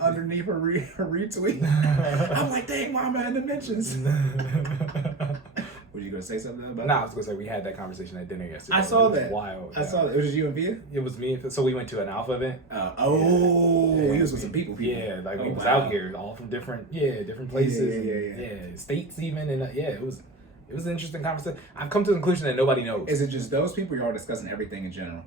underneath her retweet. I'm like, dang, mama in the mentions. Was you gonna say something about I was gonna say we had that conversation at dinner yesterday. I saw that. Wild. I saw that. It was just you and Via? It was me. So we went to an alpha event. He was with some people. Yeah, like we was out here, all from different places. Yeah, states even, and it was an interesting conversation. I've come to the conclusion that nobody knows. Is it just those people? Or you're all discussing everything in general?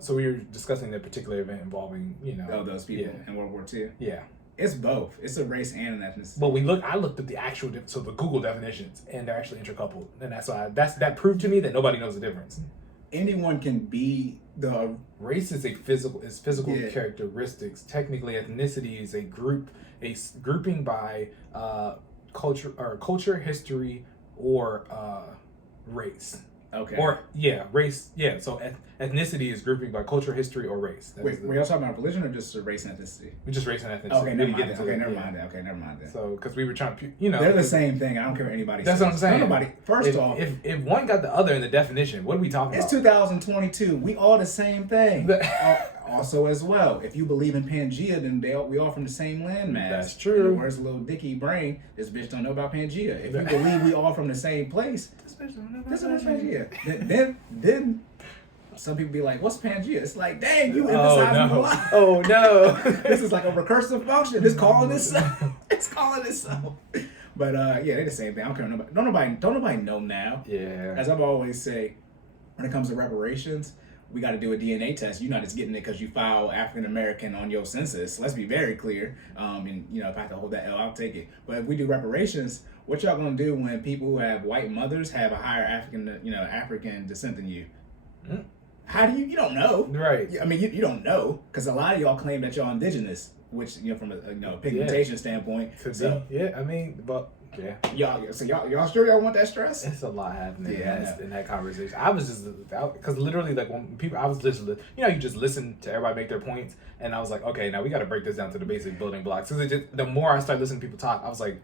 So we were discussing the particular event involving, those people in World War II. Yeah. It's both. It's a race and an ethnicity. Well, I looked at the actual, so the Google definitions, and they're actually intercoupled, and that proved to me that nobody knows the difference. Anyone can be the race is physical characteristics. Technically, ethnicity is a grouping by culture, history, or race. Okay. Or race. Yeah. So ethnicity is grouping by culture, history, or race. Wait, were y'all talking about religion or just race and ethnicity? We just race and ethnicity. Okay, never mind that. So, because we were trying to, they're the same thing. I don't care what anybody says. That's what I'm saying. Nobody. First off, if one got the other in the definition, what are we talking about? It's 2022. We all the same thing. Also, as well, if you believe in Pangea, then we all from the same landmass. That's true. Where's little Dicky brain? This bitch don't know about Pangea. If you believe we all from the same place, this bitch don't know about Pangea. Then some people be like, "What's Pangea?" It's like, dang, you emphasizing a lot. Oh no! This is like a recursive function. It's calling itself. It's calling itself. But they're the same thing. I don't care. Don't nobody know now. Yeah. As I've always say, when it comes to reparations, we got to do a DNA test. You're not just getting it because you file African American on your census. Let's be very clear. And if I have to hold that L, I'll take it. But if we do reparations, what y'all gonna do when people who have white mothers have a higher African descent than you? Mm. How do you don't know? Right. I mean, you don't know because a lot of y'all claim that y'all indigenous, which from a pigmentation standpoint. So I mean, but. Yeah. Y'all sure y'all want that stress? It's a lot happening in that conversation. I was just because literally like when people, I was just you just listen to everybody make their points, and I was like, okay, now we got to break this down to the basic building blocks. Because the more I started listening to people talk, I was like,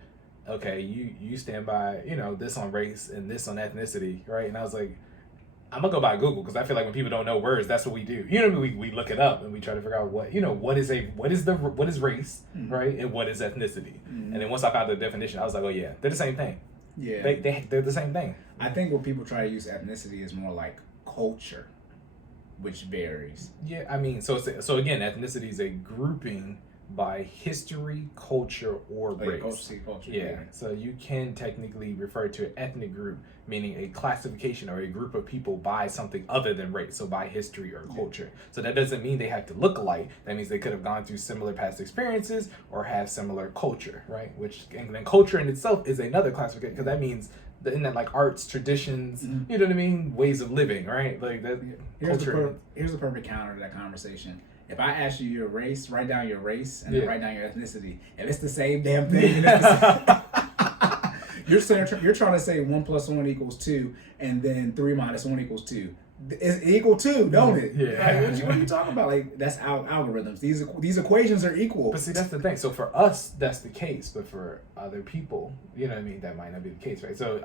okay, you stand by this on race and this on ethnicity, right? And I was like, I'm gonna go by Google because I feel like when people don't know words, that's what we do. We look it up and we try to figure out what is race, right, and what is ethnicity. And then once I found the definition, I was like, oh yeah, they're the same thing. Yeah, they're the same thing. I think when people try to use ethnicity is more like culture, which varies. Yeah, I mean, so again, ethnicity is a grouping by history, culture, or race. Culture. Yeah, so you can technically refer to an ethnic group, meaning a classification or a group of people by something other than race, so by history or culture. So that doesn't mean they have to look alike. That means they could have gone through similar past experiences or have similar culture, right? And then culture in itself is another classification because that means in that like arts, traditions, you know what I mean, ways of living, right? Like that. Here's the perfect counter to that conversation. If I ask you your race, write down your race and then write down your ethnicity. If it's the same damn thing, you're trying to say 1 + 1 = 2, and then 3 - 1 = 2. It's equal 2, don't it? Yeah. Like, what are you talking about? Like that's algorithms. These equations are equal. But see, that's the thing. So for us, that's the case. But for other people, you know what I mean, that might not be the case, right? So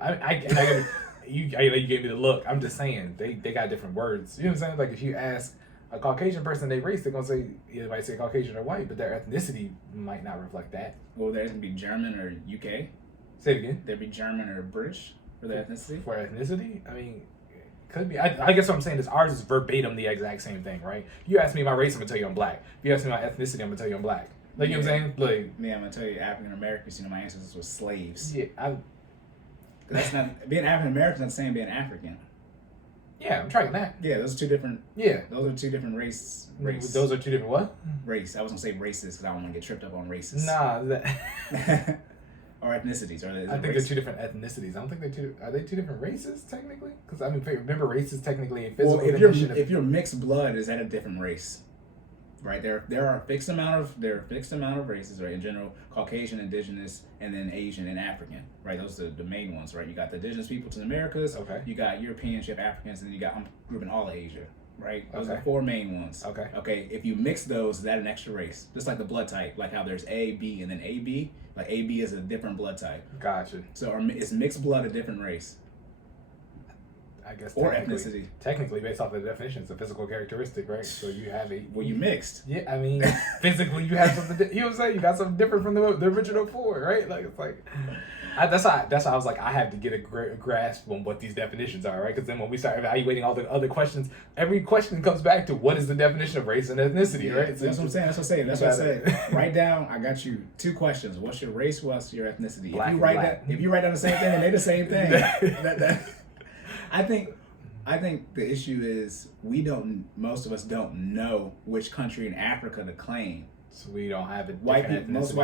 you gave me the look. I'm just saying they got different words. You know what I'm saying? Like if you ask a Caucasian person their race, they're gonna say either might say Caucasian or white, but their ethnicity might not reflect that. Well, there's gonna be German or UK. Say it again. There'd be German or British for their ethnicity. For ethnicity, I mean, could be. I guess what I'm saying is ours is verbatim the exact same thing, right? You ask me my race, I'm gonna tell you I'm black. If you ask me my ethnicity, I'm gonna tell you I'm black. Like you know what I'm saying? Like me, I'm gonna tell you African Americans. My ancestors were slaves. Yeah, that's not being African American. Not the same being African. Yeah, I'm trying that. Yeah, those are two different. Yeah, those are two different race. Those are two different what? Race. I was gonna say races because I don't want to get tripped up on races. Nah, or ethnicities. I think they're two different ethnicities. I don't think are they two different races technically? Because I mean, remember, race is technically a physical definition. If you're mixed blood, is that a different race? Right, there are a fixed amount of races, right? In general, Caucasian, Indigenous, and then Asian and African, right? Those are the main ones, right? You got the Indigenous people to the Americas, okay. You got Europeans, you have Africans, and then you got, I'm grouping all of Asia, right? Those are the 4 main ones. Okay. If you mix those, is that an extra race? Just like the blood type, like how there's A, B, and then AB. Like AB is a different blood type. Gotcha. So is mixed blood a different race? I guess or ethnicity. Technically, based off the definition, it's a physical characteristic, right? So you have a. Well, you mixed. Yeah, I mean, physically, you have something. You know what I'm saying? You got something different from the original 4, right? Like it's like. That's how I was like, I have to get a grasp on what these definitions are, right? Because then when we start evaluating all the other questions, every question comes back to what is the definition of race and ethnicity, right? So that's what I'm saying. That's what I said. Write down. I got you 2 questions. What's your race? What's your ethnicity? Black If you write down the same thing and they're the same thing, I think the issue is most of us don't know which country in Africa to claim. So we don't have a most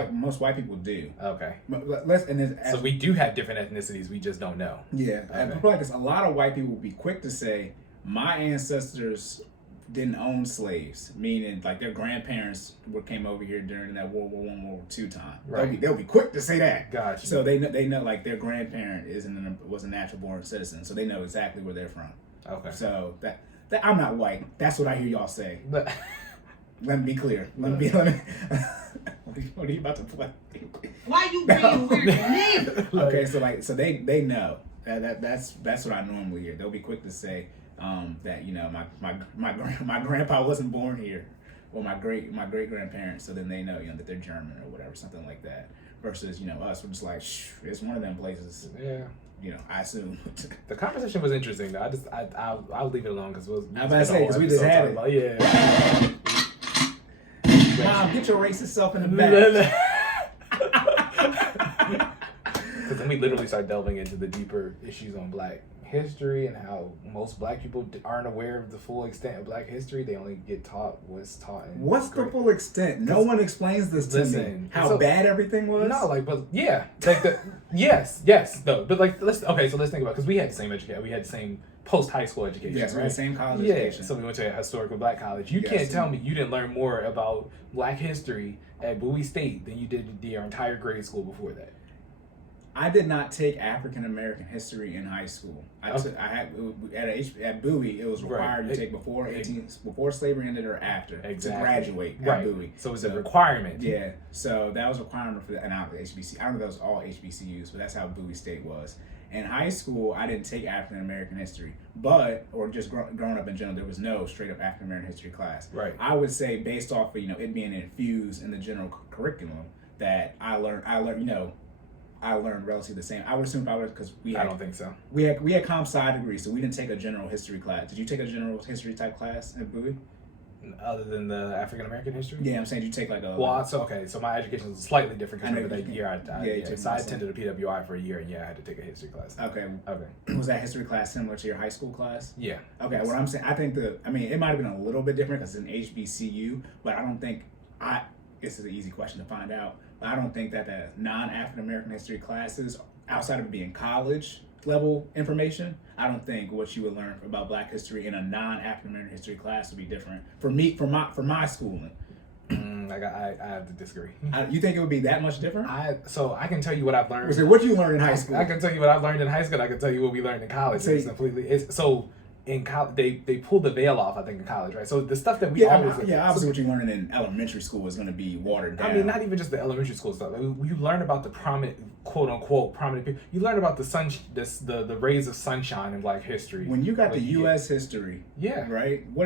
white people do. Okay. So we do have different ethnicities. We just don't know. Yeah, okay. Because a lot of white people will be quick to say my ancestors didn't own slaves, meaning like their grandparents came over here during that World War I, World War II time. Right. They'll be quick to say that. Gotcha. So they know like their grandparent was a natural born citizen, so they know exactly where they're from. Okay. So that I'm not white. That's what I hear y'all say. Let me be clear. What are you about to play? Why you being weird? Okay, so they know that's what I normally hear. They'll be quick to say that my grandpa wasn't born here, or my great grandparents. So then they know that they're German or whatever, something like that. Versus us, we're just like it's one of them places. Yeah. I assume. The conversation was interesting though. I'll leave it alone because we just had it. Yeah. Mom, get your racist self in the back. Because then we literally start delving into the deeper issues on Black history and how most Black people aren't aware of the full extent of Black history. They only get taught what's taught. What's the full extent? No one explains this to me. How bad everything was? No, but yeah, yes, no, but let's think about it, because we had the same education. We had the same post-high school education, yes, right? The same college education. So we went to a historical Black college. You can't tell me you didn't learn more about Black history at Bowie State than you did your entire grade school before that. I did not take African American history in high school. At Bowie, it was required you take before slavery ended or after to graduate at Bowie. So it was a requirement. Yeah, so that was a requirement for and out of HBC. I don't know if that was all HBCUs, but that's how Bowie State was. In high school, I didn't take African American history, or just growing up in general, there was no straight up African American history class. Right. I would say based off of it being infused in the general curriculum that I learned relatively the same. I would assume because I don't think so. We had comp sci degrees, so we didn't take a general history class. Did you take a general history type class at Bowie? Other than the African American history? Yeah, I'm saying you take so my education was slightly different because remember that year I attended a PWI for a year and I had to take a history class. Okay. Was that history class similar to your high school class? Yeah. Okay, what I'm saying, I think it might have been a little bit different because it's an HBCU, but I don't think this is an easy question to find out, but I don't think that the non-African American history classes, outside of it being college level information, I don't think what you would learn about Black history in a non-African American history class would be different for my schooling. I have to disagree. You think it would be that much different? I can tell you what I've learned. So what you learned in high school? I can tell you what I've learned in high school. I can tell you what we learned in college. In college, they pulled the veil off, I think, in college, right? So the stuff that obviously what you learned in elementary school is going to be watered down. I mean, not even just the elementary school stuff. You learn about the prominent, quote unquote, prominent people. You learn about the rays of sunshine in Black history. When you got the U.S. history, right? We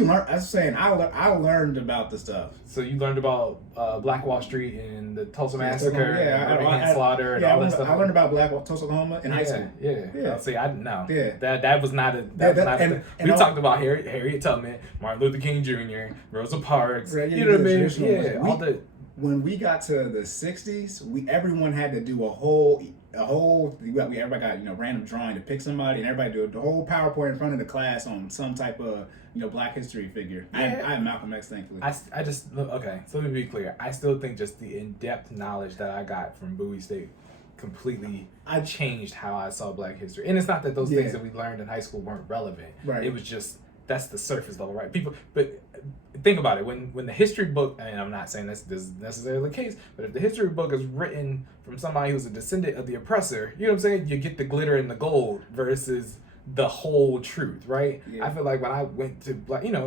learned? I was saying I learned about the stuff. So you learned about Black Wall Street and the Tulsa Massacre, and slaughter, and all that stuff. I learned about Tulsa, Oklahoma in high school. Yeah. See, I didn't know. Yeah. That was not a. We talked about Harriet Tubman, Martin Luther King Jr., Rosa Parks. Right, you know what I mean? When we got to the 60s, everyone had to do everybody got random drawing to pick somebody, and everybody do the whole PowerPoint in front of the class on some type of Black history figure. I have Malcolm X, thankfully. So let me be clear. I still think just the in-depth knowledge that I got from Bowie State completely changed how I saw Black history. And it's not that those things that we learned in high school weren't relevant. Right. It was just that's the surface level, right? But think about it. When the history book, and I'm not saying this is necessarily the case, but if the history book is written from somebody who's a descendant of the oppressor, you know what I'm saying? You get the glitter and the gold versus the whole truth, right? Yeah. I feel like when I went to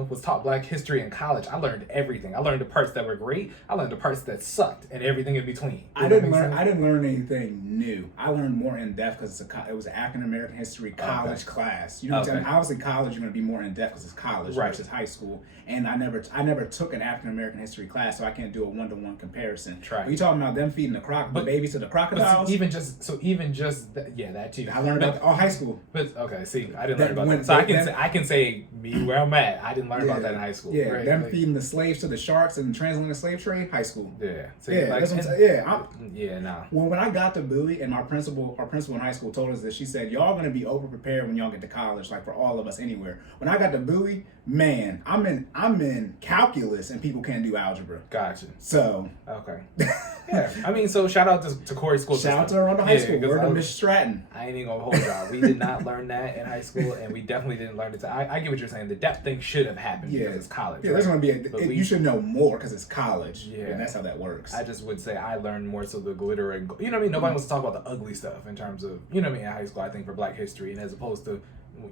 was taught Black history in college, I learned everything. I learned the parts that were great. I learned the parts that sucked, and everything in between. I didn't learn anything new. I learned more in depth because it was an African American history college class. You know what I'm saying? Obviously, college you're going to be more in depth because it's college versus high school. And I never took an African American history class, so I can't do a 1-to-1 comparison. Right. You talking about them feeding the babies to the crocodiles? Even just that too. I learned about high school. But okay, see, I didn't learn about that. So I can say me where I'm at. I didn't learn about that in high school. Yeah, right? them feeding the slaves to the sharks and transatlantic slave trade, high school. Yeah, see, that's what I'm saying. Nah. When I got to Bowie, and our principal in high school told us that she said, y'all gonna be over prepared when y'all get to college, like for all of us anywhere. When I got to Bowie, man, I'm in calculus and people can't do algebra. Gotcha. So okay. Yeah, I mean, so shout out to Cory school. Shout out to Arundel High School. Word to Miss Stratton. I ain't even gonna hold y'all. We did not learn that in high school, and we definitely didn't learn it. I get what you're saying. The depth thing should have happened because it's college. Yeah, there's gonna be you should know more because it's college. Yeah, and that's how that works. I just would say I learned more so the glitter and you know what I mean. Nobody wants to talk about the ugly stuff in terms of you know what I mean in high school. I think for Black history, and as opposed to.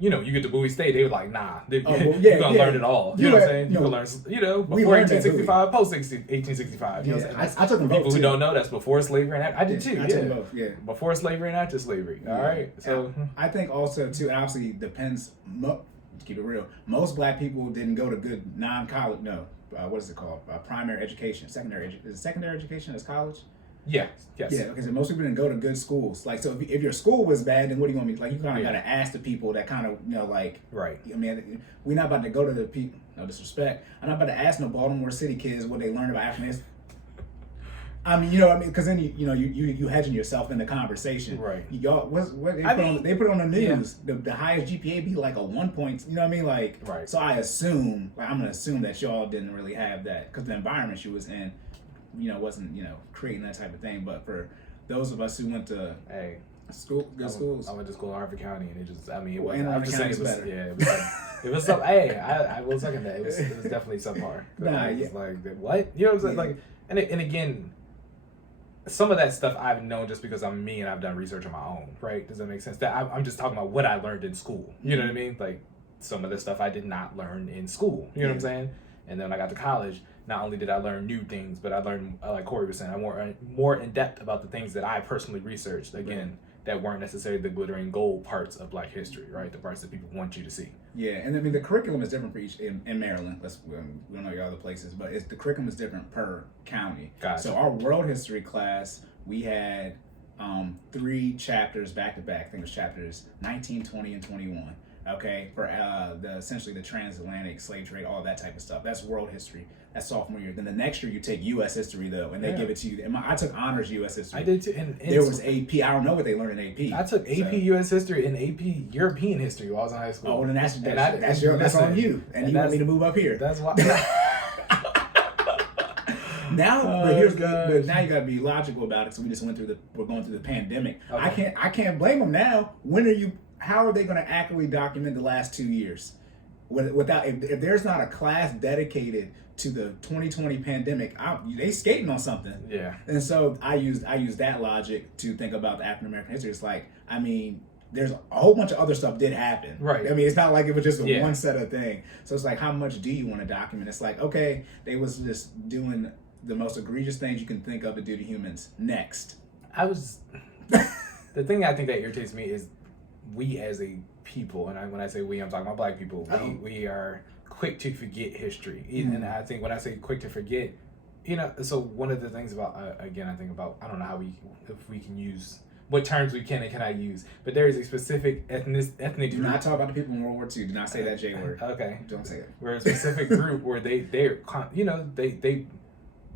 You get to Bowie State, they were like, nah, you're going to learn it all. You know what I'm saying? You're going to learn, before 1865, post 1865. You know what I'm saying? I took them both, people who don't know, that's before slavery and after. I did too, I took them both, Before slavery and after slavery, all right? So I think also, too, obviously depends, to keep it real, most Black people didn't go to good non-college, what is it called? Primary education, secondary education is college? Yeah. Yes. Yeah. Okay. So most people didn't go to good schools. Like, so if your school was bad, then what do you want me? Like, you kind of got to ask the people that kind of like. Right. I mean, we're not about to go to the people. No disrespect. I'm not about to ask no Baltimore City kids what they learned about African history. I mean, because then you hedging yourself in the conversation. Right. Y'all, they put on the news. Yeah. The highest GPA be like a 1 point. You know what I mean? Like. Right. So I'm gonna assume that y'all didn't really have that because the environment you was in. Wasn't creating that type of thing. But for those of us who went to good schools, I went to school in Harford County, and it just it was. I'm just saying it was better. Yeah, it was. I will second that. It was definitely subpar. Like what you know what I'm saying? Yeah. Like and again, some of that stuff I've known just because I'm me and I've done research on my own. Right? Does that make sense? That I'm just talking about what I learned in school. You know what I mean? Like some of the stuff I did not learn in school. You know what I'm saying? And then when I got to college. Not only did I learn new things, but I learned, like Cory was saying, I'm more in depth about the things that I personally researched. Again, that weren't necessarily the glittering gold parts of Black history, right? The parts that people want you to see. Yeah, and I mean the curriculum is different for each in Maryland. We don't know your other places, but the curriculum is different per county. Gotcha. So our world history class, we had 3 chapters back to back. I think it was chapters 19, 20, and 21. Okay, for essentially the transatlantic slave trade, all that type of stuff. That's world history. That's sophomore year. Then the next year you take U.S. history though, and they give it to you. I took honors U.S. history. I did too. And there was AP. I don't know what they learned in AP. I took AP U.S. history and AP European history while I was in high school. Oh, then that's on you. And you want me to move up here. That's why. But now you gotta be logical about it. So we just we're going through the pandemic. Okay. I can't blame them now. How are they going to accurately document the last 2 years? Without if there's not a class dedicated to the 2020 pandemic, they skating on something. Yeah. And so I use that logic to think about the African American history. It's like, I mean, there's a whole bunch of other stuff did happen. Right. I mean, it's not like it was just a one set of thing. So it's like, how much do you want to document? It's like, okay, they was just doing the most egregious things you can think of to do to humans. Next. The thing I think that irritates me is we as a people, and when I say we, I'm talking about Black people, we are quick to forget history. And I think when I say quick to forget, so one of the things about, again, I think about, I don't know if we can use, what terms we can and cannot use, but there is a specific ethnic Do group. not talk about the people in World War II. Do not say that J word. Okay. Don't say it. We're a specific group where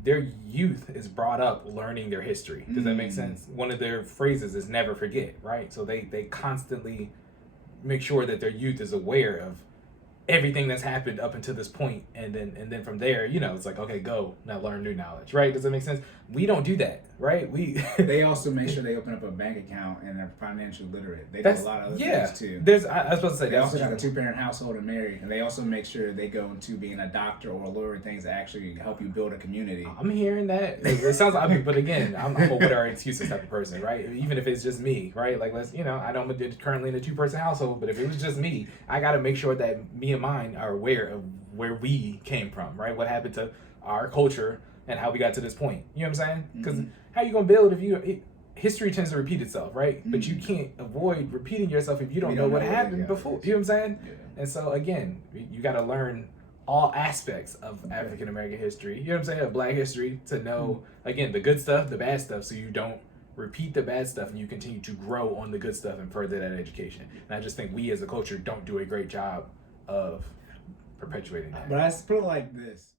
their youth is brought up learning their history. Does that make sense? One of their phrases is never forget, right? So they constantly make sure that their youth is aware of everything that's happened up until this point, and then from there, you know, it's like, okay, go now learn new knowledge, right? Does that make sense? We don't do that, right? They also make sure they open up a bank account and they're financially literate. They do a lot of other things too. I was supposed to say they also got a 2-parent household and married, and they also make sure they go into being a doctor or a lawyer and things that actually help you build a community. I'm hearing that. It sounds like, I mean, but again, I'm a what are excuses type of person, right? Even if it's just me, right? Like, let's, you know, I know I'm currently in a 2-person household, but if it was just me, I got to make sure that me and mine are aware of where we came from, right? What happened to our culture and how we got to this point. You know what I'm saying? Because how you gonna build if history tends to repeat itself, right? But you can't avoid repeating yourself if you don't know what happened before. You know what I'm saying? Yeah. And so again, you got to learn all aspects of African American history. You know what I'm saying? Of Black history, to know again the good stuff, the bad stuff, so you don't repeat the bad stuff and you continue to grow on the good stuff and further that education. And I just think we as a culture don't do a great job of perpetuating that. But I put it like this.